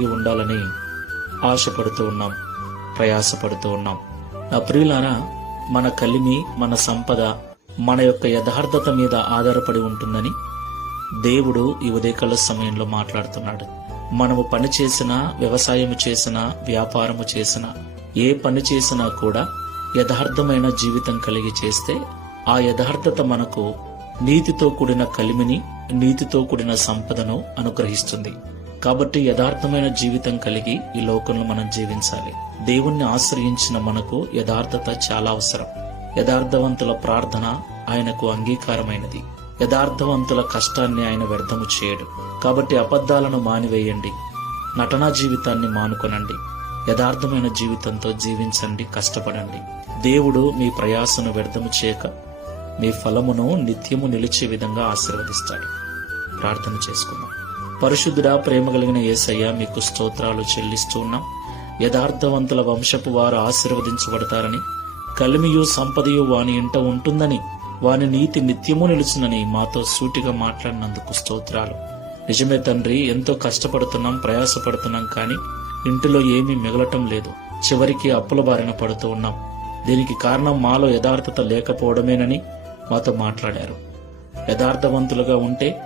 కలిగి ఉండాలని ఆశపడుతూ ఉన్నాం, ప్రయాసపడుతూ ఉన్నాం. నా ప్రియులారా, మన కలిమి, మన సంపద మన యొక్క యథార్థత మీద ఆధారపడి ఉంటుందని దేవుడు ఈ ఉదయకాల సమయంలో మాట్లాడుతున్నాడు. మనము పని చేసినా, వ్యవసాయము చేసినా, వ్యాపారము చేసినా, ఏ పని చేసినా కూడా యథార్థమైన జీవితం కలిగి చేస్తే ఆ యథార్థత మనకు నీతితో కూడిన కలిమిని, నీతితో కూడిన సంపదను అనుగ్రహిస్తుంది. కాబట్టి యథార్థమైన జీవితం కలిగి ఈ లోకంలో మనం జీవించాలి. దేవుణ్ణి ఆశ్రయించిన మనకు యథార్థత చాలా అవసరం. యథార్థవంతుల ప్రార్థన ఆయనకు అంగీకారమైనది. యథార్థవంతుల కష్టాన్ని ఆయన వ్యర్థము చేయడు. కాబట్టి అబద్ధాలను మానివేయండి, నటనా జీవితాన్ని మానుకొనండి, యథార్థమైన జీవితంతో జీవించండి, కష్టపడండి. దేవుడు మీ ప్రయాసను వ్యర్థము చేయక మీ ఫలమును నిత్యము నిలిచే విధంగా ఆశీర్వదిస్తాడు. ప్రార్థన చేసుకుందాం. పరిశుద్ధుడా, ప్రేమ కలిగిన యేసయ్య, మీకు స్తోత్రాలు చెల్లిస్తూ ఉన్నాం. యథార్థవంతుల వంశపు వారు ఆశీర్వదించబడతారని, కలిమియు సంపదయు వాని ఇంట ఉంటుందని, వాని నీతి నిత్యము నిలుచునని మాతో సూటిగా మాట్లాడినందుకు స్తోత్రాలు. నిజమే తండ్రి, ఎంతో కష్టపడుతున్నాం, ప్రయాసపడుతున్నాం, కానీ ఇంటిలో ఏమీ మిగలటం లేదు. చివరికి అప్పుల బారిన పడుతూ ఉన్నాం. దీనికి కారణం మాలో యథార్థత లేకపోవడమేనని మాతో మాట్లాడారు. యథార్థవంతులుగా ఉంటే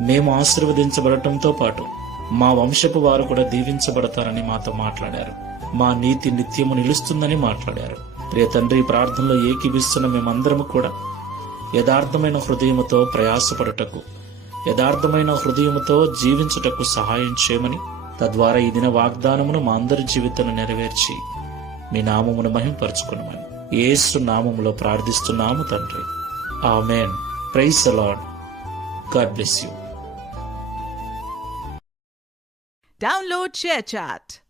మేము ఆశీర్వదించబడటంతో పాటు మా వంశపు వారు కూడా దీవించబడతారని మాతో మాట్లాడారు. మా నీతి నిత్యము నిలుస్తుందని మాట్లాడారు. ప్రియ తండ్రి, ప్రార్థనలో ఏకీభిస్తున్న మేమందరము కూడా యథార్థమైన హృదయముతో ప్రయాసపడుటకు, యథార్థమైన హృదయముతో జీవించుటకు సహాయం చేయమని, తద్వారా ఈ దిన వాగ్దానమును మా అందరి జీవితంలో నెరవేర్చి మీ నామమును మహింపరచుకున్నామని యేసు నామములో ప్రార్థిస్తున్నాము తండ్రి. ఆమేన్. Praise the lord. God bless you. Download ShareChat.